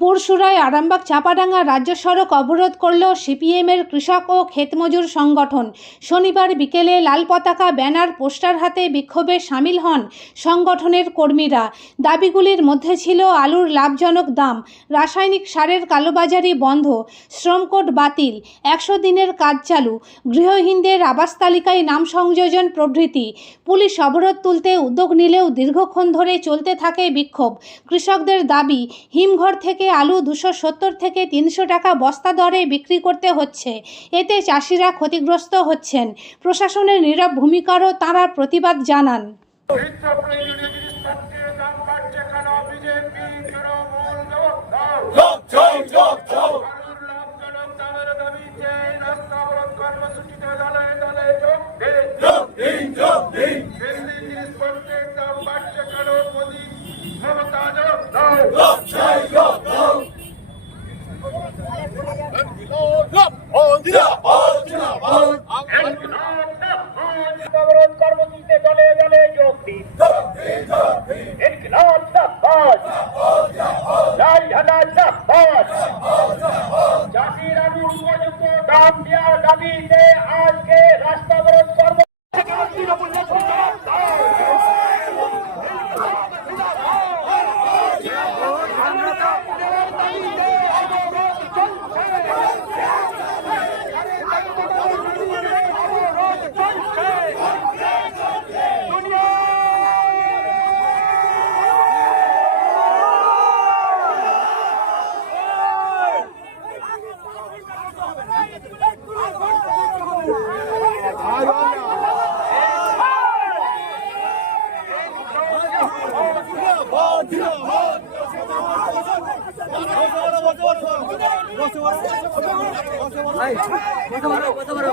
পুরসুরায় আরামবাগ চাপাডাঙ্গা রাজ্য সড়ক অবরোধ করল সিপিএমের কৃষক ও ক্ষেতমজুর সংগঠন। শনিবার বিকেলে লাল পতাকা, ব্যানার, পোস্টার হাতে বিক্ষোভে সামিল হন সংগঠনের কর্মীরা। দাবিগুলির মধ্যে ছিল আলুর লাভজনক দাম, রাসায়নিক সারের কালোবাজারি বন্ধ শ্রমকোট বাতিল, একশো দিনের কাজ চালু, গৃহহীনদের আবাস তালিকায় নাম সংযোজন প্রভৃতি, পুলিশ অবরোধ তুলতে উদ্যোগ নিলেও দীর্ঘক্ষণ ধরে চলতে থাকে বিক্ষোভ। কৃষকদের দাবি, হিমঘর থেকে আলু দুশো সত্তর থেকে তিনশো টাকা বস্তা দরে বিক্রি করতে হচ্ছে এতে চাষিরা ক্ষতিগ্রস্ত হচ্ছেন প্রশাসনের নীরব ভূমিকারও তাঁরা প্রতিবাদ জানান নিত্য কথা বলো কথা বলো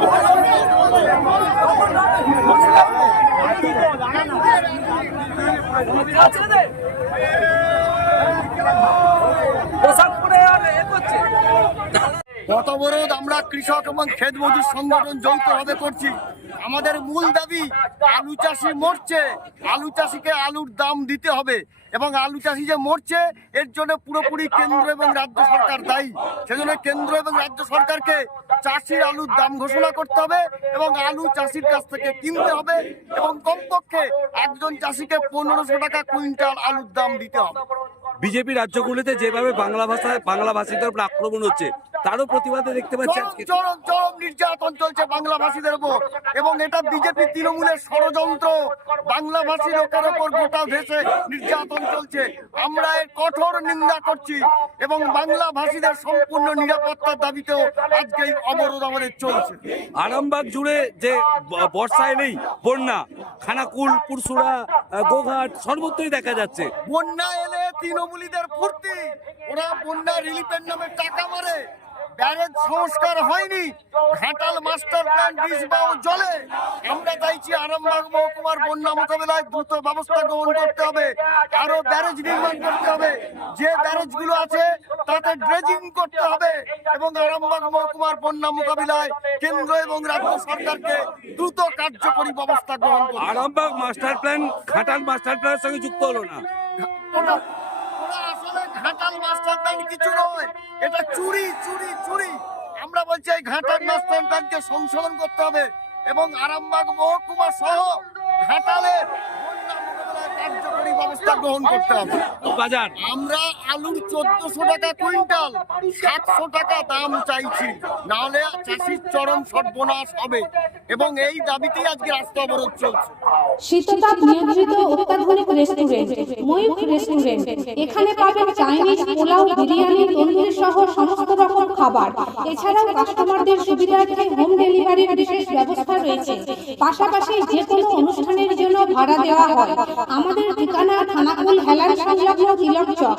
গত বরোধ আমরা কৃষক এবং ক্ষেত মজুর সংগঠন যৌথভাবে করছি। আমাদের মূল দাবি আলু চাষি মরছে। আলু চাষিকে আলুর দাম দিতে হবে। এবং আলু চাষি যে মরছে, এর জন্য পুরোপুরি কেন্দ্র এবং রাজ্য সরকার দায়ী। সেজন্য কেন্দ্র এবং রাজ্য সরকারকে চাষির আলুর দাম ঘোষণা করতে হবে এবং আলু চাষির কাছ থেকে কিনতে হবে এবং কমপক্ষে একজন চাষিকে পনেরোশো টাকা কুইন্টাল আলুর দাম দিতে হবে। বিজেপি রাজ্যগুলিতে যেভাবে বাংলা ভাষায় বাংলা ভাষীদের উপর আক্রমণ হচ্ছে তারও প্রতিবাদে দেখতে পাচ্ছি চরম চরম নির্যাতন চলছে বাংলা ভাষীদের উপর। এবং এটা বিজেপি তৃণমূলের ষড়যন্ত্র। বাংলা ভাষী লোকের ওপর গোটা দেশে নির্যাতন চলছে। আমরা এর কঠোর নিন্দা করছি এবং বাংলা ভাষীদের সম্পূর্ণ নিরাপত্তার দাবিতেও আজকে অবরোধ আমাদের চলছে। আরামবাগ জুড়ে যে বর্ষা এলেই বন্যা খানাকুল পুরসুরা গোঘাট সর্বত্রই দেখা যাচ্ছে। বন্যা এলে তৃণমূলীদের ফুর্তি। ওরা বন্যা রিলিফের নামে টাকা মারে। ব্যারেজ সংস্কার হয়নি। ঘাটাল মাস্টার প্ল্যান বিষবাও জলে। আমরা চাইছি আরামবাগ মহকুমার বন্যা মোকাবেলায় দ্রুত ব্যবস্থা গ্রহণ করতে হবে। আরও ব্যারেজ নির্মাণ করতে হবে। যে ব্যারেজগুলো আছে তাতে ড্রেজিং করতে হবে। এবং আরামবাগ মহকুমার বন্যা মোকাবিলায় কেন্দ্র এবং রাজ্য সরকারকে দ্রুত কার্যকরী ব্যবস্থা গ্রহণ করতে Arambagh master plan Ghatal master প্ল্যানের সঙ্গে যুক্ত হলো না। আসলে ঘাটাল মাস্টার প্ল্যান কিছু নয়। এটা চুরি চুরি চুরি। আমরা বলছি এই ঘাটাল মাস্টার প্ল্যানকে সংশোধন করতে হবে এবং আরামবাগ মহকুমা সহ ঘাটালের বন্যা মোকাবেলায় কার্যকরী ব্যবস্থা গ্রহণ করতে হবে। আমরা আলুর চোদ্দশো টাকা কুইন্টাল, সাতশো টাকা দাম চাইছি। নাহলে চাষির চরম সর্বনাশ হবে এবং এই দাবিতেই আজকে রাস্তা অবরোধ চলছে। নিয়ন্ত্রিত অত্যাধুনিক রেস্টুরেন্ট ময়ূখ রেস্টুরেন্ট এখানে পাবেন চাইনিজ পোলাও, বিরিয়ানি, তন্দুরি সহ সমস্ত রকম খাবার। এছাড়াও কাস্টমারদের সুবিধার্থে হোম ডেলিভারির বিশেষ ব্যবস্থা রয়েছে। পাশাপাশি যে কোনো অনুষ্ঠানের জন্য ভাড়া দেওয়া হয়। আমাদের ঠিকানা থানাকুল হেলান সংলগ্ন Tilak Chak.